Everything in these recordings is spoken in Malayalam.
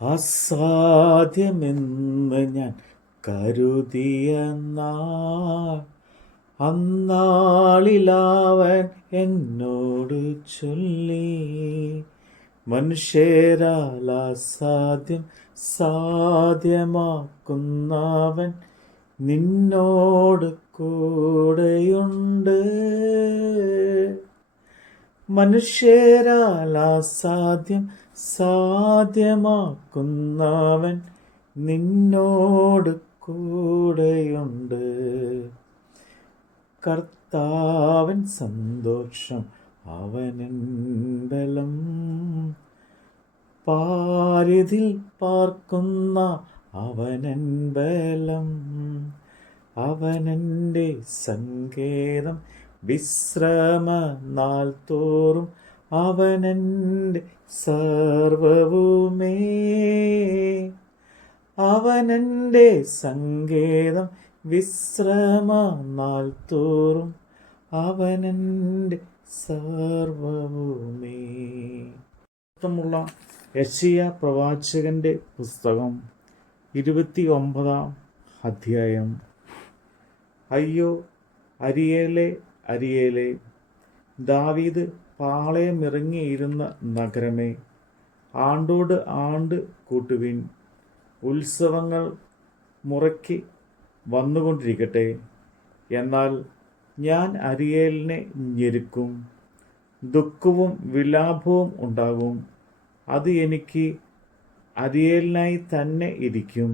അസാധ്യമെന്ന് ഞാൻ കരുതിയ നാൾ അന്നാളിലവൻ എന്നോട് ചൊല്ലി, മനുഷ്യരാൽ അസാധ്യം സാധ്യമാക്കുന്നവൻ നിന്നോട് കൂടെയുണ്ട്. മനുഷ്യരാൽ അസാധ്യം സാധ്യമാക്കുന്നവൻ നിന്നോട് കൂടെയുണ്ട്. കർത്താവൻ സന്തോഷം അവനൻ ബലം, പാരിതിൽ പാർക്കുന്ന അവനൻ ബലം. അവനെൻ്റെ സങ്കേതം, വിശ്രമനാൾ തോറും അവനെൻ്റെ സർവവുമേ. അവനെൻ്റെ സങ്കേതം, വിശ്രമനാൾ തോറും അവനെൻ്റെ സർവവുമേ. ുള്ള യെശയ്യാ പ്രവാചകന്റെ പുസ്തകം 29-ാം അധ്യായം. അയ്യോ, അരിയേലേ, അരിയേലേ, ദാവീദ് പാളയമിറങ്ങിയിരുന്ന നഗരമേ, ആണ്ടോട് ആണ്ട് കൂട്ടുവിൻ, ഉത്സവങ്ങൾ മുറയ്ക്ക് വന്നുകൊണ്ടിരിക്കട്ടെ. എന്നാൽ ഞാൻ അരിയേലിനെ ഞെരുക്കും, ദുഃഖവും വിലാപവും ഉണ്ടാകും. അത് എനിക്ക് അരിയേലിനായി തന്നെ ഇരിക്കും.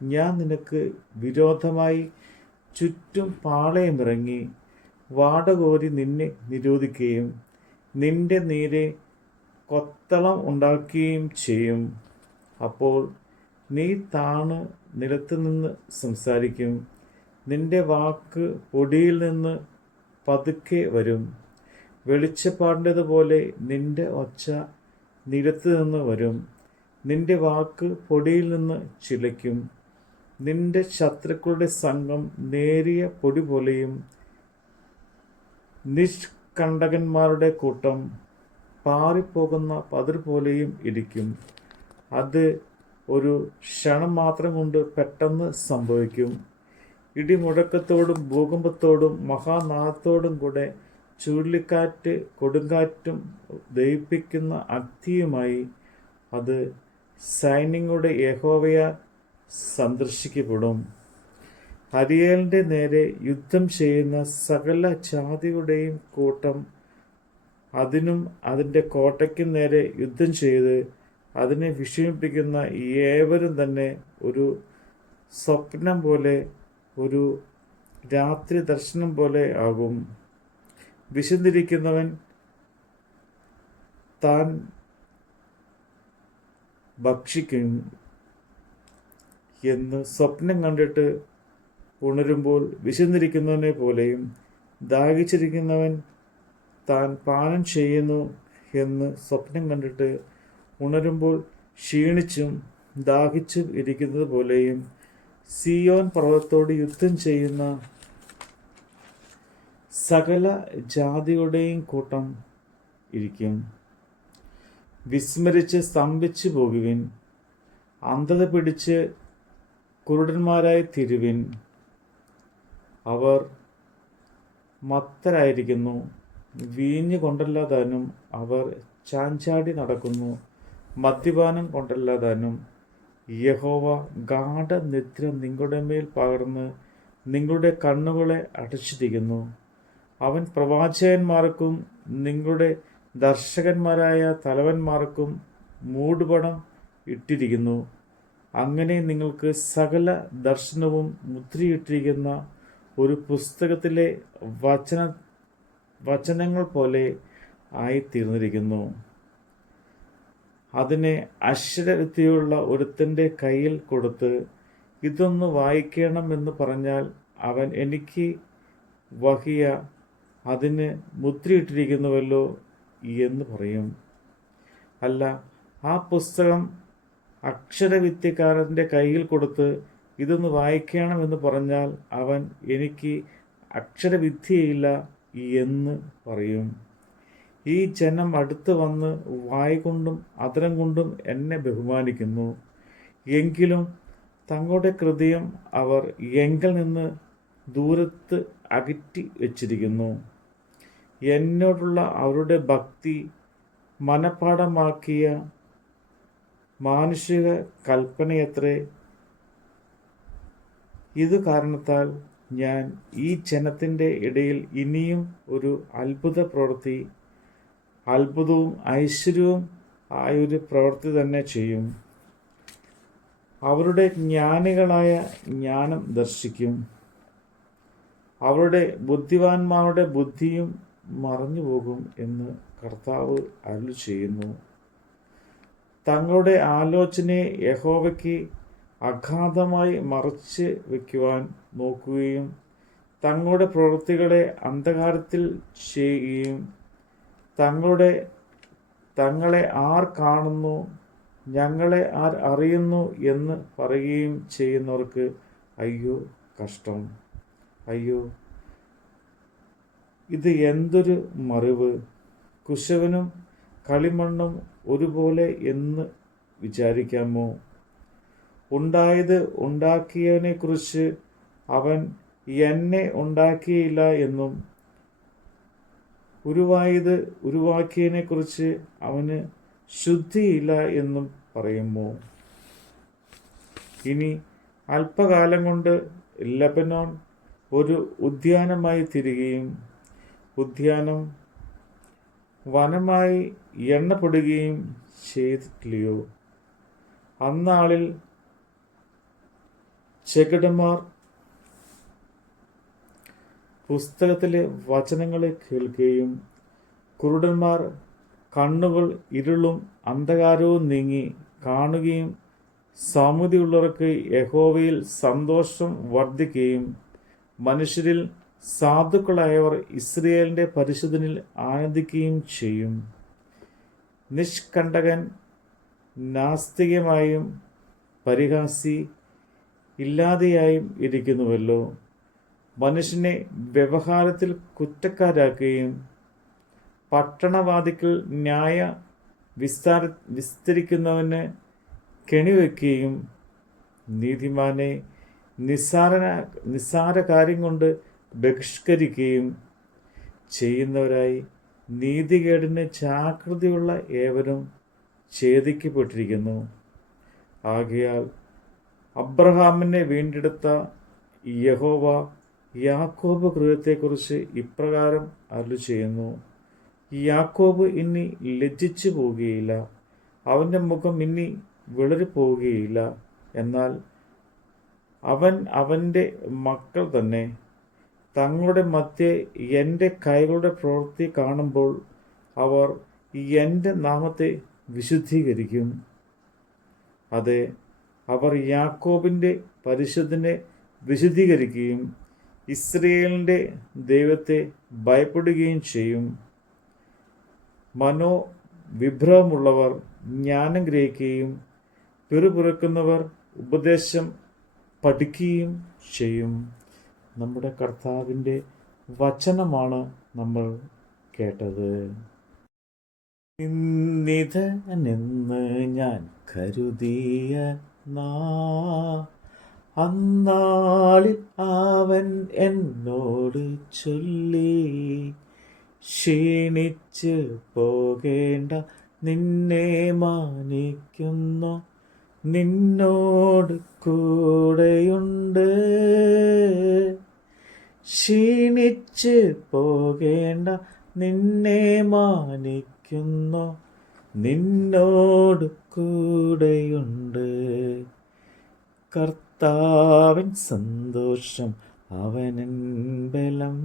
ഞാൻ നിനക്ക് വിരോധമായി ചുറ്റും പാളയമിറങ്ങി വാടകോരി നിന്നെ നിരോധിക്കുകയും നിന്റെ നേരെ കൊത്തളം ഉണ്ടാക്കുകയും ചെയ്യും. അപ്പോൾ നീ താണു നിലത്തുനിന്ന് സംസാരിക്കും, നിന്റെ വാക്ക് പൊടിയിൽ നിന്ന് പതുക്കെ വരും. വെളിച്ചപ്പാടിൻ്റെതുപോലെ നിന്റെ ഒച്ച നിലത്ത് നിന്ന് വരും, നിന്റെ വാക്ക് പൊടിയിൽ നിന്ന് ചിലയ്ക്കും. നിന്റെ ശത്രുക്കളുടെ സംഘം നേരിയ പൊടി പോലെയും നിഷ്കണ്ടകന്മാരുടെ കൂട്ടം പാറിപ്പോകുന്ന പതിർ പോലെയും ഇരിക്കും. അത് ഒരു ക്ഷണം മാത്രം കൊണ്ട് പെട്ടെന്ന് സംഭവിക്കും. ഇടിമുഴക്കത്തോടും ഭൂകമ്പത്തോടും മഹാനാദത്തോടും കൂടെ ചുഴലിക്കാറ്റ് കൊടുങ്കാറ്റും ദഹിപ്പിക്കുന്ന അഗ്നിയുമായി അത് സൈന്യങ്ങളുടെ യഹോവയാൽ സന്ദർശിക്കപ്പെടും. അരിയേലിൻ്റെ നേരെ യുദ്ധം ചെയ്യുന്ന സകല ജാതിയുടെയും കൂട്ടം അതിനും അതിൻ്റെ കോട്ടയ്ക്കും നേരെ യുദ്ധം ചെയ്ത് അതിനെ വിഷമിപ്പിക്കുന്ന ഏവരും തന്നെ ഒരു സ്വപ്നം പോലെ, ഒരു രാത്രി ദർശനം പോലെ ആകും. വിശന്നിരിക്കുന്നവൻ താൻ ഭക്ഷിക്കും എന്ന് സ്വപ്നം കണ്ടിട്ട് ഉണരുമ്പോൾ വിശന്നിരിക്കുന്നവനെ പോലെയും, ദാഹിച്ചിരിക്കുന്നവൻ താൻ പാനം ചെയ്യുന്നു എന്ന് സ്വപ്നം കണ്ടിട്ട് ഉണരുമ്പോൾ ക്ഷീണിച്ചും ദാഹിച്ചും ഇരിക്കുന്നത് പോലെയും സിയോൻ പർവ്വതത്തോട് യുദ്ധം ചെയ്യുന്ന സകല ജാതിയുടെയും കൂട്ടം ഇരിക്കും. വിസ്മരിച്ച് സ്തംഭിച്ചു പോകുവിൻ, അന്ധത പിടിച്ച് കുരുടന്മാരായി തിരുവിൻ. അവർ മത്തരായിരിക്കുന്നു, വീഞ്ഞ് കൊണ്ടല്ലാതാനും അവർ ചാഞ്ചാടി നടക്കുന്നു, മദ്യപാനം കൊണ്ടല്ലാതാനും. യഹോവ ഗാഢനിദ്ര നിങ്ങളുടെ മേൽ പകർന്ന് നിങ്ങളുടെ കണ്ണുകളെ അടച്ചിരിക്കുന്നു. അവൻ പ്രവാചകന്മാർക്കും നിങ്ങളുടെ ദർശകന്മാരായ തലവന്മാർക്കും മൂടുപടം ഇട്ടിരിക്കുന്നു. അങ്ങനെ നിങ്ങൾക്ക് സകല ദർശനവും മുദ്രയിട്ടിരിക്കുന്ന ഒരു പുസ്തകത്തിലെ വചനങ്ങൾ പോലെ ആയിത്തീർന്നിരിക്കുന്നു. അതിനെ അക്ഷരവിദ്യയുള്ള ഒരുത്തൻ്റെ കയ്യിൽ കൊടുത്ത് ഇതൊന്ന് വായിക്കണമെന്ന് പറഞ്ഞാൽ അവൻ എനിക്ക് വഹിയ അതിന് മുദ്രയിട്ടിരിക്കുന്നുവല്ലോ എന്ന് പറയും. അല്ല, ആ പുസ്തകം അക്ഷരവിദ്യക്കാരൻ്റെ കയ്യിൽ കൊടുത്ത് ഇതൊന്ന് വായിക്കണമെന്ന് പറഞ്ഞാൽ അവൻ എനിക്ക് അക്ഷരവിദ്യയില്ല എന്ന് പറയും. ഈ ജനം അടുത്ത് വന്ന് വായ് കൊണ്ടും അധരം കൊണ്ടും എന്നെ ബഹുമാനിക്കുന്നു. എങ്കിലും തങ്ങളുടെ ഹൃദയം അവർ എങ്കിൽ നിന്ന് ദൂരത്ത് അകറ്റി വച്ചിരിക്കുന്നു. എന്നോടുള്ള അവരുടെ ഭക്തി മനഃപാഠമാക്കിയ മാനുഷിക കൽപ്പനയത്രേ. ഇത് കാരണത്താൽ ഞാൻ ഈ ജനത്തിൻ്റെ ഇടയിൽ ഇനിയും ഒരു അത്ഭുത പ്രവൃത്തി, അത്ഭുതവും ഐശ്വര്യവും ആയൊരു പ്രവൃത്തി തന്നെ ചെയ്യും. അവരുടെ ജ്ഞാനികളായ ജ്ഞാനം ദർശിക്കും. അവരുടെ ബുദ്ധിമാന്മാരുടെ ബുദ്ധിയും മറഞ്ഞു പോകും എന്ന് കർത്താവ് അരുളിച്ചെയ്യുന്നു. തങ്ങളുടെ ആലോചനയെ യഹോവയ്ക്ക് അഗാധമായി മറച്ച് വയ്ക്കുവാൻ നോക്കുകയും തങ്ങളുടെ പ്രവൃത്തികളെ അന്ധകാരത്തിൽ ചെയ്യുകയും തങ്ങളെ ആർ കാണുന്നു, ഞങ്ങളെ ആർ അറിയുന്നു എന്ന് പറയുകയും ചെയ്യുന്നവർക്ക് അയ്യോ കഷ്ടം, അയ്യോ ഇത് എന്തൊരു മറിവ്! കുശവനും കളിമണ്ണും ഒരുപോലെ എന്ന് വിചാരിക്കാമോ? ഉണ്ടായത് ഉണ്ടാക്കിയവനെക്കുറിച്ച് അവൻ എന്നെ ഉണ്ടാക്കിയില്ല എന്നും ഉരുവായത് ഉരുവാക്കിയതിനെക്കുറിച്ച് അവന് ശുദ്ധിയില്ല എന്നും പറയുമോ? ഇനി അല്പകാലം കൊണ്ട് ലെബനോൻ ഒരു ഉദ്യാനമായി തീരുകയും ഉദ്യാനം വനമായി എണ്ണപ്പെടുകയും ചെയ്തിട്ടില്ലയോ? അന്നാളിൽ ചെകിടന്മാർ പുസ്തകത്തിലെ വചനങ്ങളെ കേൾക്കുകയും കുരുടന്മാർ കണ്ണുകൾ ഇരുളും അന്ധകാരവും നീങ്ങി കാണുകയും സമൃദ്ധിയുള്ളവർക്ക് യഹോവയിൽ സന്തോഷം വർദ്ധിക്കുകയും മനുഷ്യരിൽ സാധുക്കളായവർ ഇസ്രയേലിൻ്റെ പരിശുദ്ധനിൽ ആനന്ദിക്കുകയും ചെയ്യും. നിഷ്കണ്ടകൻ നാസ്തികമായും പരിഹാസി ഇല്ലാതെയായും ഇരിക്കുന്നുവല്ലോ. മനുഷ്യനെ വ്യവഹാരത്തിൽ കുറ്റക്കാരാക്കുകയും പട്ടണവാതിക്കൽ ന്യായ വിസ്തരിക്കുന്നവന് കെണിവെക്കുകയും നീതിമാനെ നിസ്സാര കാര്യം കൊണ്ട് ബഹിഷ്കരിക്കുകയും ചെയ്യുന്നവരായി നീതികേടിന് ജാഗ്രതയുള്ള ഏവരും ഛേദിക്കപ്പെട്ടിരിക്കുന്നു. ആകയാൽ അബ്രഹാമിനെ വീണ്ടെടുത്ത യഹോവ യാക്കോബ് ഗൃഹത്തെക്കുറിച്ച് ഇപ്രകാരം അരുളിച്ചെയ്യുന്നു: യാക്കോബ് ഇനി ലജ്ജിച്ചു പോവുകയില്ല, അവൻ്റെ മുഖം ഇനി വിളറിപ്പോവുകയില്ല. എന്നാൽ അവൻ്റെ മക്കൾ തന്നെ തങ്ങളുടെ മധ്യേ എൻ്റെ കൈകളുടെ പ്രവൃത്തി കാണുമ്പോൾ അവർ എൻ്റെ നാമത്തെ വിശുദ്ധീകരിക്കും. അതെ, അവർ യാക്കോബിൻ്റെ പരിശുദ്ധനെ വിശുദ്ധീകരിക്കുകയും ഇസ്രയേലിൻ്റെ ദൈവത്തെ ഭയപ്പെടുകയും ചെയ്യും. മനോവിഭ്രമമുള്ളവർ ജ്ഞാനം ഗ്രഹിക്കുകയും പിറുപിറുക്കുന്നവർ ഉപദേശം പഠിക്കുകയും ചെയ്യും. നമ്മുടെ കർത്താവിൻ്റെ വചനമാണ് നമ്മൾ കേട്ടത്. നിന്ദിതനെന്ന് ഞാൻ കരുതിയ അന്നാളിൽ അവൻ എന്നോട് ചൊല്ലി, ക്ഷീണിച്ച് പോകേണ്ട, നിന്നെ മാനിക്കുന്നു, നിന്നോട് കൂടെയുണ്ട്. ക്ഷീണിച്ച് പോകേണ്ട, നിന്നെ മാനിക്കുന്നു, നിന്നോട് കൂടെയുണ്ട്. കർത്താവിൻ സന്തോഷം അവനൻ ബലം,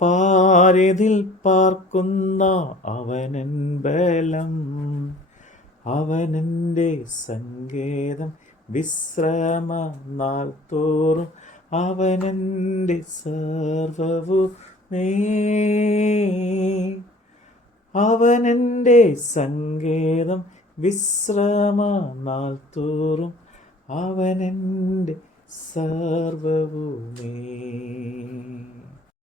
പാരിതിൽ പാർക്കുന്ന അവനൻ ബലം. അവനെൻ്റെ സങ്കേതം, വിശ്രമനാൾ തോറും അവനെൻ്റെ സർവ്വവുമേ. അവനെൻ്റെ സങ്കേതം, വിശ്രമനാൾ തോറും അവനെൻ്റെ സർവ്വവുമേ.